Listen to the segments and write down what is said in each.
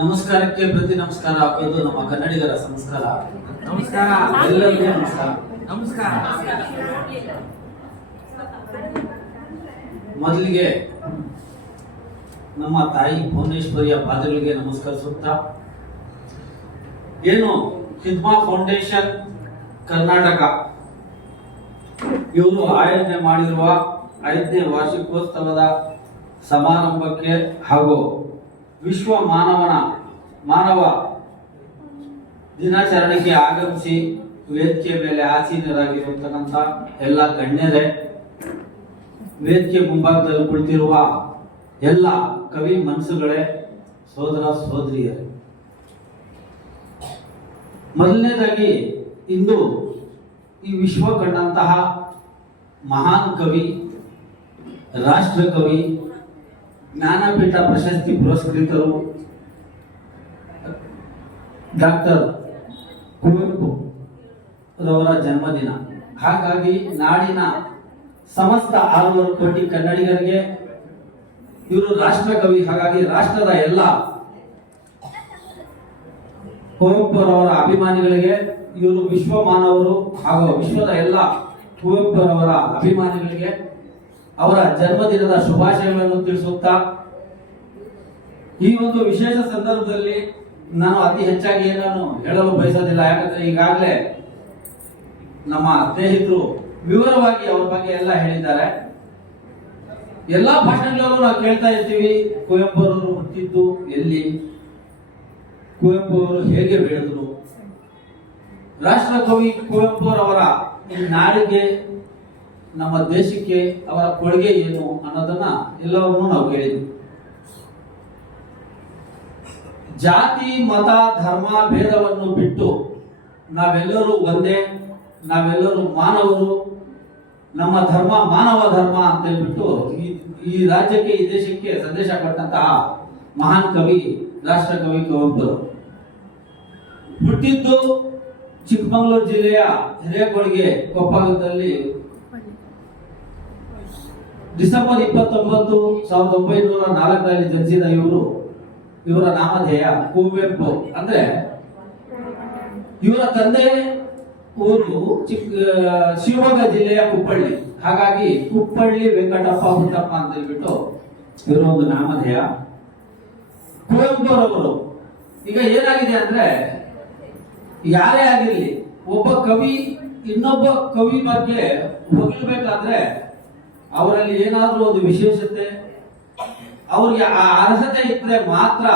ನಮಸ್ಕಾರಕ್ಕೆ ಪ್ರತಿ ನಮಸ್ಕಾರ ಹಾಕೋದು ನಮ್ಮ ಕನ್ನಡಿಗರ ಸಂಸ್ಕಾರ. ನಮಸ್ಕಾರ. ಎಲ್ಲರಿಗೂ ನಮಸ್ಕಾರ. ನಮಸ್ಕಾರ. ಮೊದಲಿಗೆ ನಮ್ಮ ತಾಯಿ ಭುವನೇಶ್ವರಿಯ ಪಾದಗಳಿಗೆ ನಮಸ್ಕರಿಸುತ್ತಾ, ಏನು ಹಿದ್ಮಾ ಫೌಂಡೇಶನ್ ಕರ್ನಾಟಕ ಇವರು ಆಯೋಜನೆ ಮಾಡಿರುವ 5ನೇ ವಾರ್ಷಿಕೋತ್ಸವದ ಸಮಾರಂಭಕ್ಕೆ ಹಾಗೂ ವಿಶ್ವ ಮಾನವ ದಿನಾಚರಣೆಗೆ ಆಗಮಿಸಿ ವೇದಿಕೆ ಮೇಲೆ ಆಸೀನರಾಗಿರುತ್ತಕ್ಕಂಥ ಎಲ್ಲ ಗಣ್ಯರೇ, ವೇದಿಕೆ ಮುಂಭಾಗದಲ್ಲಿ ಕುಳಿತಿರುವ ಎಲ್ಲ ಕವಿ ಮನಸ್ಸುಗಳೇ, ಸೋದರ ಸೋದರಿಯರೇ, ಮೊದಲನೇದಾಗಿ ಇಂದು ಈ ವಿಶ್ವ ಕಂಡಂತಹ ಮಹಾನ್ ಕವಿ, ರಾಷ್ಟ್ರಕವಿ, ಜ್ಞಾನಪೀಠ ಪ್ರಶಸ್ತಿ ಪುರಸ್ಕೃತರು ಡಾಕ್ಟರ್ ಕುವೆಂಪು ರವರ ಜನ್ಮದಿನ. ಹಾಗಾಗಿ ನಾಡಿನ ಸಮಸ್ತ 6 ಕೋಟಿ ಕನ್ನಡಿಗರಿಗೆ ಇವರು ರಾಷ್ಟ್ರಕವಿ. ಹಾಗಾಗಿ ರಾಷ್ಟ್ರದ ಎಲ್ಲ ಕುವೆಂಪುರವರ ಅಭಿಮಾನಿಗಳಿಗೆ, ಇವರು ವಿಶ್ವ ಮಾನವರು ಹಾಗೂ ವಿಶ್ವದ ಎಲ್ಲ ಕುವೆಂಪುರವರ ಅಭಿಮಾನಿಗಳಿಗೆ ಅವರ ಜನ್ಮದಿನದ ಶುಭಾಶಯಗಳನ್ನು ತಿಳಿಸುತ್ತಾ, ಈ ಒಂದು ವಿಶೇಷ ಸಂದರ್ಭದಲ್ಲಿ ನಾನು ಅತಿ ಹೆಚ್ಚಾಗಿ ಏನನ್ನು ಹೇಳಲು ಬಯಸೋದಿಲ್ಲ. ಯಾಕಂದ್ರೆ ಈಗಾಗಲೇ ನಮ್ಮ ಸ್ನೇಹಿತರು ವಿವರವಾಗಿ ಅವರ ಬಗ್ಗೆ ಎಲ್ಲ ಹೇಳಿದ್ದಾರೆ. ಎಲ್ಲಾ ಭಾಷಣಗಳಲ್ಲೂ ನಾವು ಕೇಳ್ತಾ ಇರ್ತೀವಿ, ಕುವೆಂಪು ಅವರು ಹುಟ್ಟಿದ್ದು ಎಲ್ಲಿ, ಕುವೆಂಪು ಅವರು ಹೇಗೆ ಬೆಳೆದರು, ರಾಷ್ಟ್ರಕವಿ ಕುವೆಂಪುರವರ ಈ ನಾಡಿಗೆ, ನಮ್ಮ ದೇಶಕ್ಕೆ ಅವರ ಕೊಡುಗೆ ಏನು ಅನ್ನೋದನ್ನ ಎಲ್ಲವನ್ನೂ ನಾವು ಕೇಳಿದ್ವಿ. ಜಾತಿ, ಮತ, ಧರ್ಮ ಭೇದವನ್ನು ಬಿಟ್ಟು ನಾವೆಲ್ಲರೂ ಒಂದೇ, ನಾವೆಲ್ಲರೂ ಮಾನವರು, ನಮ್ಮ ಧರ್ಮ ಮಾನವ ಧರ್ಮ ಅಂತ ಹೇಳ್ಬಿಟ್ಟು ಈ ರಾಜ್ಯಕ್ಕೆ, ಈ ದೇಶಕ್ಕೆ ಸಂದೇಶ ಕೊಟ್ಟಂತಹ ಮಹಾನ್ ಕವಿ ರಾಷ್ಟ್ರಕವಿ ಕುವೆಂಪು. ಹುಟ್ಟಿದ್ದು ಚಿಕ್ಕಮಗಳೂರು ಜಿಲ್ಲೆಯ ಹಿರೇಕೊಳಗೆ ಕೊಪ್ಪದಲ್ಲಿ ಡಿಸೆಂಬರ್ 29, 1904 ಜನಿಸಿದ ಇವರ ನಾಮಧೇಯ ಕುವೆಂಪು. ಅಂದ್ರೆ ಇವರ ತಂದೆ ಊರು ಶಿವಮೊಗ್ಗ ಜಿಲ್ಲೆಯ ಕುಪ್ಪಳ್ಳಿ. ಹಾಗಾಗಿ ಕುಪ್ಪಳ್ಳಿ ವೆಂಕಟಪ್ಪ ಹುಟ್ಟಪ್ಪ ಅಂತ ಹೇಳ್ಬಿಟ್ಟು ಇವರ ಒಂದು ನಾಮಧೇಯ. ಕುವೆಂಪುರವರು ಈಗ ಏನಾಗಿದೆ ಅಂದ್ರೆ, ಯಾರೇ ಆಗಿರ್ಲಿ ಒಬ್ಬ ಕವಿ ಇನ್ನೊಬ್ಬ ಕವಿ ಬಗ್ಗೆ ಹೊಗಳ್ಬೇಕಾದ್ರೆ ಅವರಲ್ಲಿ ಏನಾದ್ರೂ ಒಂದು ವಿಶೇಷತೆ, ಅವ್ರಿಗೆ ಆ ಅರ್ಹತೆ ಇದ್ರೆ ಮಾತ್ರ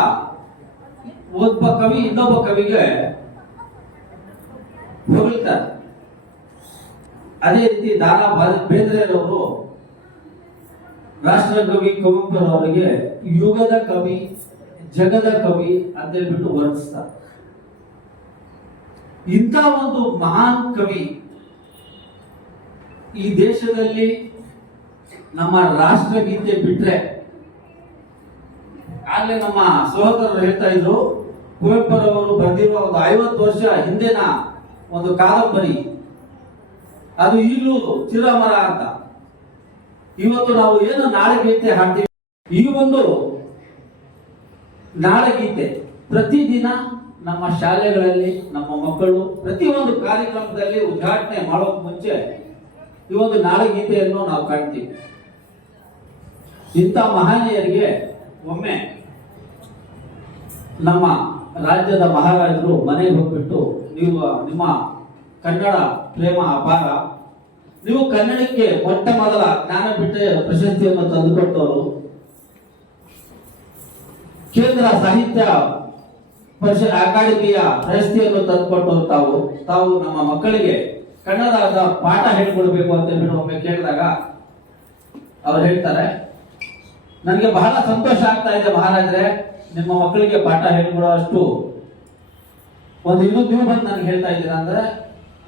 ಒಬ್ಬ ಕವಿ ಇನ್ನೊಬ್ಬ ಕವಿಗೆ ಹೊಗಳ್ತಾರೆ. ಅದೇ ರೀತಿ ದಾರಾ ಬೇಂದ್ರೆರವರು ರಾಷ್ಟ್ರಕವಿ ಕುವೆಂಪುರವರಿಗೆ ಯುಗದ ಕವಿ, ಜಗದ ಕವಿ ಅಂತ ಹೇಳ್ಬಿಟ್ಟು ವರ್ಣಿಸ್ತಾರೆ. ಇಂಥ ಒಂದು ಮಹಾನ್ ಕವಿ ಈ ದೇಶದಲ್ಲಿ ನಮ್ಮ ರಾಷ್ಟ್ರಗೀತೆ ಬಿಟ್ರೆ, ಆಗ್ಲೇ ನಮ್ಮ ಸಹೋದರರು ಹೇಳ್ತಾ ಇದ್ರು, ಕುವೆಂಪುರವರು ಬರೆದಿರುವ ಒಂದು 50 ವರ್ಷ ಹಿಂದಿನ ಒಂದು ಕಾದಂಬರಿ, ಅದು ಈಗಲೂ ಚಿರಮರ ಅಂತ. ಇವತ್ತು ನಾವು ಏನು ನಾಡಗೀತೆ ಹಾಡ್ತೀವಿ, ಈ ಒಂದು ನಾಡಗೀತೆ ಪ್ರತಿದಿನ ನಮ್ಮ ಶಾಲೆಗಳಲ್ಲಿ ನಮ್ಮ ಮಕ್ಕಳು ಪ್ರತಿಯೊಂದು ಕಾರ್ಯಕ್ರಮದಲ್ಲಿ ಉದ್ಘಾಟನೆ ಮಾಡೋಕ್ ಮುಂಚೆ ಈ ಒಂದು ನಾಡಗೀತೆಯನ್ನು ನಾವು ಕಾಣ್ತೀವಿ. ಇಂಥ ಮಹನೀಯರಿಗೆ ಒಮ್ಮೆ ನಮ್ಮ ರಾಜ್ಯದ ಮಹಾರಾಜರು ಮನೆಗೆ ಹೋಗ್ಬಿಟ್ಟು, ನೀವು ನಿಮ್ಮ ಕನ್ನಡ ಪ್ರೇಮ ಅಪಾರ, ನೀವು ಕನ್ನಡಕ್ಕೆ ಮೊಟ್ಟ ಮೊದಲ ಜ್ಞಾನಪೀಠ ಪ್ರಶಸ್ತಿಯನ್ನು ತಂದುಕೊಟ್ಟವರು, ಕೇಂದ್ರ ಸಾಹಿತ್ಯ ಅಕಾಡೆಮಿಯ ಪ್ರಶಸ್ತಿಯನ್ನು ತಂದುಕೊಟ್ಟವರು ತಾವು ನಮ್ಮ ಮಕ್ಕಳಿಗೆ ಕನ್ನಡದ ಪಾಠ ಹೇಳ್ಕೊಡ್ಬೇಕು ಅಂತ ಹೇಳ್ಬಿಟ್ಟು ಒಮ್ಮೆ ಕೇಳಿದಾಗ ಅವ್ರು ಹೇಳ್ತಾರೆ, ನನಗೆ ಬಹಳ ಸಂತೋಷ ಆಗ್ತಾ ಇದೆ ಮಹಾರಾಜರೇ, ನಿಮ್ಮ ಮಕ್ಕಳಿಗೆ ಪಾಠ ಹೇಳ್ಕೊಡೋ ಅಷ್ಟು ಒಂದು ನೀವು ಬಂದು ನನಗೆ ಹೇಳ್ತಾ ಇದ್ದೀರಾ ಅಂದ್ರೆ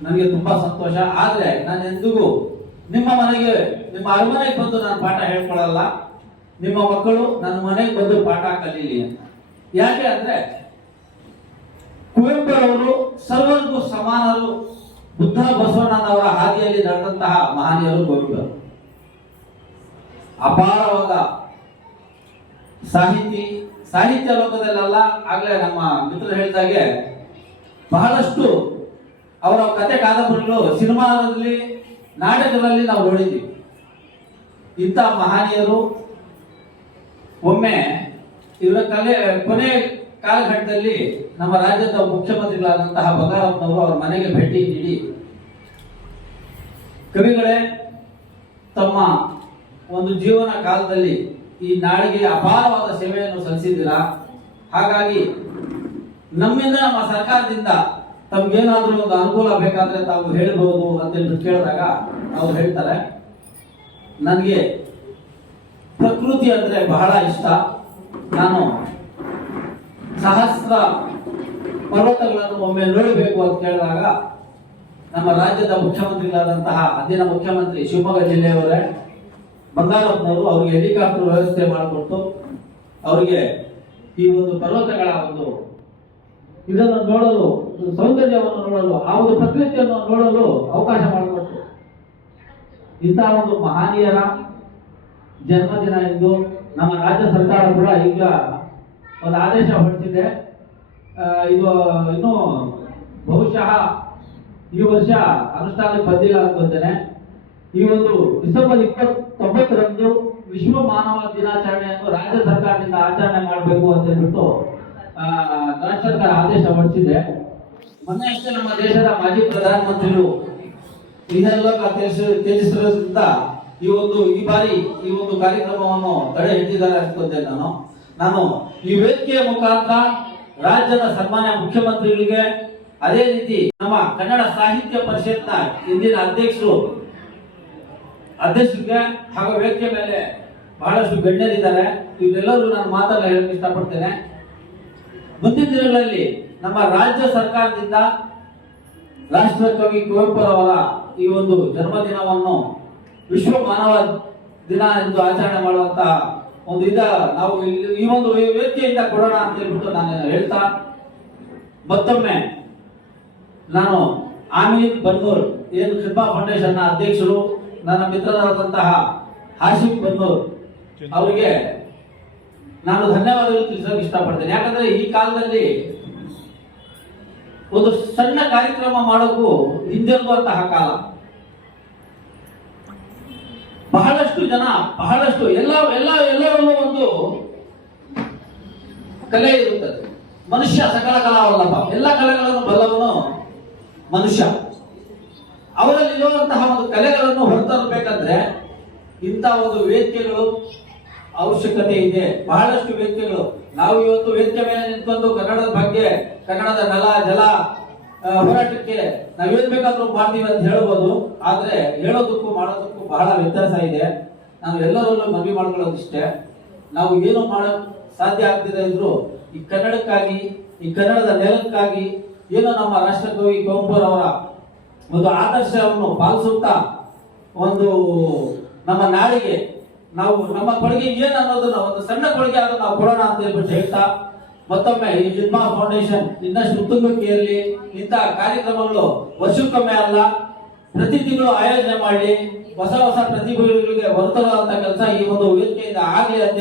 ನನಗೆ ತುಂಬಾ ಸಂತೋಷ. ಆದ್ರೆ ನಾನು ಎಂದಿಗೂ ನಿಮ್ಮ ಮನೆಗೆ, ನಿಮ್ಮ ಅರಮನೆಗೆ ಬಂದು ನಾನು ಪಾಠ ಹೇಳ್ಕೊಡಲ್ಲ, ನಿಮ್ಮ ಮಕ್ಕಳು ನನ್ನ ಮನೆಗೆ ಬಂದು ಪಾಠ ಕಲೀಲಿ ಅಂತ. ಯಾಕೆ ಅಂದ್ರೆ ಕುವೆಂಪುರವರು ಸರ್ವರಿಗೂ ಸಮಾನರು, ಬುದ್ಧ ಬಸವಣ್ಣನವರ ಹಾದಿಯಲ್ಲಿ ನಡೆದಂತಹ ಮಹನೀಯರು ಕುವೆಂಪು. ಅಪಾರವಾದ ಸಾಹಿತಿ, ಸಾಹಿತ್ಯ ಲೋಕದಲ್ಲೆಲ್ಲ ಆಗ್ಲೇ ನಮ್ಮ ಮಿತ್ರರು ಹೇಳಿದಾಗೆ ಬಹಳಷ್ಟು ಅವರ ಕತೆ ಕಾದಂಬರಿಗಳು ಸಿನಿಮಾದಲ್ಲಿ ನಾಟಕಗಳಲ್ಲಿ ನಾವು ನೋಡಿದ್ದೀವಿ. ಇಂಥ ಮಹನೀಯರು ಒಮ್ಮೆ ಇವರ ಕೊನೆ ಕಾಲಘಟ್ಟದಲ್ಲಿ ನಮ್ಮ ರಾಜ್ಯದ ಮುಖ್ಯಮಂತ್ರಿಗಳಾದಂತಹ ಬಂಗಾರಪ್ಪನವರು ಅವರ ಮನೆಗೆ ಭೇಟಿ ನೀಡಿ, ಕವಿಗಳೇ, ತಮ್ಮ ಒಂದು ಜೀವನ ಕಾಲದಲ್ಲಿ ಈ ನಾಡಿಗೆ ಅಪಾರವಾದ ಸೇವೆಯನ್ನು ಸಲ್ಲಿಸಿದ್ದೀರಾ, ಹಾಗಾಗಿ ನಮ್ಮಿಂದ ನಮ್ಮ ಸರ್ಕಾರದಿಂದ ತಮ್ಗೇನಾದ್ರೂ ಒಂದು ಅನುಕೂಲ ಬೇಕಾದ್ರೆ ತಾವು ಹೇಳ್ಬೋದು ಅಂತ ಕೇಳಿದಾಗ ಅವ್ರು ಹೇಳ್ತಾರೆ, ನನಗೆ ಪ್ರಕೃತಿ ಅಂದ್ರೆ ಬಹಳ ಇಷ್ಟ. ನಾನು ಸಹಸ್ರ ಪರ್ವತಗಳನ್ನು ಒಮ್ಮೆ ನೋಡಬೇಕು ಅಂತ ಕೇಳಿದಾಗ ನಮ್ಮ ರಾಜ್ಯದ ಮುಖ್ಯಮಂತ್ರಿಗಳಾದಂತಹ ಅಂದಿನ ಮುಖ್ಯಮಂತ್ರಿ ಶಿವಮೊಗ್ಗ ಜಿಲ್ಲೆಯವರೇ ಬಂಗಾರಪ್ಪನವರು ಅವರಿಗೆ ಹೆಲಿಕಾಪ್ಟರ್ ವ್ಯವಸ್ಥೆ ಮಾಡಿಕೊಟ್ಟು ಅವರಿಗೆ ಈ ಒಂದು ಪರ್ವತಗಳ ಒಂದು ಇದನ್ನು ನೋಡಲು, ಸೌಂದರ್ಯವನ್ನು ನೋಡಲು, ಆ ಒಂದು ಪ್ರಕೃತಿಯನ್ನು ನೋಡಲು ಅವಕಾಶ ಮಾಡಿಕೊಟ್ಟು ಇಂತಹ ಒಂದು ಮಹನೀಯರ ಜನ್ಮದಿನ ಎಂದು ನಮ್ಮ ರಾಜ್ಯ ಸರ್ಕಾರ ಕೂಡ ಈಗ ಒಂದು ಆದೇಶ ಹೊರಡಿಸಿದೆ. ಇದು ಇನ್ನು ಬಹುಶಃ ಈ ವರ್ಷ ಅನುಷ್ಠಾನಕ್ಕೆ ಬಂದಿಲ್ಲ ಅನ್ಕೊಳ್ತೇನೆ. ಈ ಒಂದು ಡಿಸೆಂಬರ್ 29ರಂದು ವಿಶ್ವ ಮಾನವ ದಿನಾಚರಣೆಯನ್ನು ರಾಜ್ಯ ಸರ್ಕಾರದಿಂದ ಆಚರಣೆ ಮಾಡಬೇಕು ಅಂತ ಹೇಳ್ಬಿಟ್ಟು ರಾಜ್ಯ ಸರ್ಕಾರ ಆದೇಶ ಹೊರಡಿಸಿದೆ. ಮೊನ್ನೆ ಅಷ್ಟೇ ನಮ್ಮ ದೇಶದ ಮಾಜಿ ಪ್ರಧಾನಮಂತ್ರಿಗಳು ಇದೆಲ್ಲ ತ್ಯಜಿಸಿರೋದ್ರಿಂದ ಈ ಬಾರಿ ಈ ಒಂದು ಕಾರ್ಯಕ್ರಮವನ್ನು ತಡೆ ಹಿಡಿದಿದ್ದಾರೆ ಅನ್ಕೊಳ್ತೇನೆ. ನಾನು ಈ ವೇದಿಕೆಯ ಮುಖಾಂತರ ರಾಜ್ಯದ ಸನ್ಮಾನ್ಯ ಮುಖ್ಯಮಂತ್ರಿಗಳಿಗೆ, ಅದೇ ರೀತಿ ನಮ್ಮ ಕನ್ನಡ ಸಾಹಿತ್ಯ ಪರಿಷತ್ನ ಇಂದಿನ ಅಧ್ಯಕ್ಷರಿಗೆ ಹಾಗೂ ವೇದಿಕೆ ಮೇಲೆ ಬಹಳಷ್ಟು ಗಣ್ಯರಿದ್ದಾರೆ, ಇವರೆಲ್ಲರೂ ನಾನು ಮಾತನ್ನ ಹೇಳಕ್ಕೆ ಇಷ್ಟಪಡ್ತೇನೆ. ಮುಂದಿನ ದಿನಗಳಲ್ಲಿ ನಮ್ಮ ರಾಜ್ಯ ಸರ್ಕಾರದಿಂದ ರಾಷ್ಟ್ರಕವಿ ಕುವೆಂಪುರವರ ಈ ಒಂದು ಜನ್ಮದಿನವನ್ನು ವಿಶ್ವ ಮಾನವ ದಿನ ಎಂದು ಆಚರಣೆ ಮಾಡುವಂತಹ ಒಂದು ನಾವು ಈ ಒಂದು ವೇದಿಕೆಯಿಂದ ಕೊಡೋಣ ಅಂತ ಹೇಳ್ಬಿಟ್ಟು ನಾನು ಹೇಳ್ತಾ, ಮತ್ತೊಮ್ಮೆ ನಾನು ಆಮೀರ್ ಬನ್ನೂರ್ ಏನು ಖಿದ್ಮಾ ಫೌಂಡೇಶನ್ ನ ಅಧ್ಯಕ್ಷರು, ನನ್ನ ಮಿತ್ರರಾದಂತಹ ಹಾಶಿಫ್ ಬನ್ನೂರ್ ಅವರಿಗೆ ನಾನು ಧನ್ಯವಾದಗಳು ತಿಳಿಸೋಕೆ ಇಷ್ಟಪಡ್ತೇನೆ. ಯಾಕಂದ್ರೆ ಈ ಕಾಲದಲ್ಲಿ ಒಂದು ಸಣ್ಣ ಕಾರ್ಯಕ್ರಮ ಮಾಡೋಕ್ಕೂ ಹಿಂದಿರುಗುವಂತಹ ಕಾಲ. ಬಹಳಷ್ಟು ಜನ ಎಲ್ಲರಲ್ಲೂ ಒಂದು ಕಲೆ ಇರುತ್ತದೆ. ಮನುಷ್ಯ ಸಕಲ ಕಲಾವಲ್ಲಭ, ಎಲ್ಲ ಕಲೆಗಳನ್ನು ಬಲ್ಲವನು ಮನುಷ್ಯ. ಅವರಲ್ಲಿ ಇರುವಂತಹ ಒಂದು ಕಲೆಗಳನ್ನು ಹೊರತರಬೇಕಂದ್ರೆ ಇಂಥ ಒಂದು ವೇದಿಕೆಗಳು ಅವಶ್ಯಕತೆ ಇದೆ. ಬಹಳಷ್ಟು ವೇದಿಕೆಗಳು ನಾವು ಇವತ್ತು ವೇದಿಕೆ ಮೇಲೆ ನಿಂತ್ಕೊಂಡು ಕನ್ನಡದ ಬಗ್ಗೆ, ಕನ್ನಡದ ನೆಲ ಜಲ ಹೋರಾಟಕ್ಕೆ ನಾವೇನ್ ಬೇಕಾದ್ರೂ ಮಾಡ್ತೀವಿ ಅಂತ ಹೇಳ್ಬೋದು. ಆದ್ರೆ ಹೇಳೋದಕ್ಕೂ ಮಾಡೋದಕ್ಕೂ ಬಹಳ ವ್ಯತ್ಯಾಸ ಇದೆ. ನಾವು ಎಲ್ಲರಲ್ಲೂ ಮನವಿ ಮಾಡ್ಕೊಳ್ಳೋದಿಷ್ಟೇ, ನಾವು ಏನು ಮಾಡಕ್ ಸಾಧ್ಯ ಆಗ್ತಿದೆ ಇದ್ರು ಈ ಕನ್ನಡಕ್ಕಾಗಿ, ಈ ಕನ್ನಡದ ನೆಲಕ್ಕಾಗಿ ಏನೋ ನಮ್ಮ ರಾಷ್ಟ್ರಕವಿ ಕುವೆಂಪುರವರ ಒಂದು ಆದರ್ಶವನ್ನು ಪಾಲಿಸುತ್ತಾ ಒಂದು ನಮ್ಮ ನಾಡಿಗೆ ನಾವು ನಮ್ಮ ಕೊಡುಗೆ ಏನು ಅನ್ನೋದನ್ನ ಒಂದು ಸಣ್ಣ ಕೊಡುಗೆ ಆದ್ರೂ ನಾವು ಕೊಡೋಣ ಅಂತ ಹೇಳ್ಬಿಟ್ಟು ಹೇಳ್ತಾ, ಮತ್ತೊಮ್ಮೆ ಈ ಖಿದ್ಮಾ ಫೌಂಡೇಶನ್ ಇನ್ನಷ್ಟು ಉತ್ತುಂಗಕ್ಕೆ ಇರಲಿ. ಇಂತಹ ಕಾರ್ಯಕ್ರಮಗಳು ವರ್ಷಕ್ಕೊಮ್ಮೆ ಅಲ್ಲ, ಪ್ರತಿ ತಿಂಗಳು ಆಯೋಜನೆ ಮಾಡಿ ಹೊಸ ಪ್ರತಿಭೆಗಳಿಗೆ ಹೊರತರುವಂತ ಕೆಲಸ ಈ ಒಂದು ವೇದಿಕೆಯಿಂದ ಆಗಲಿ ಅಂತ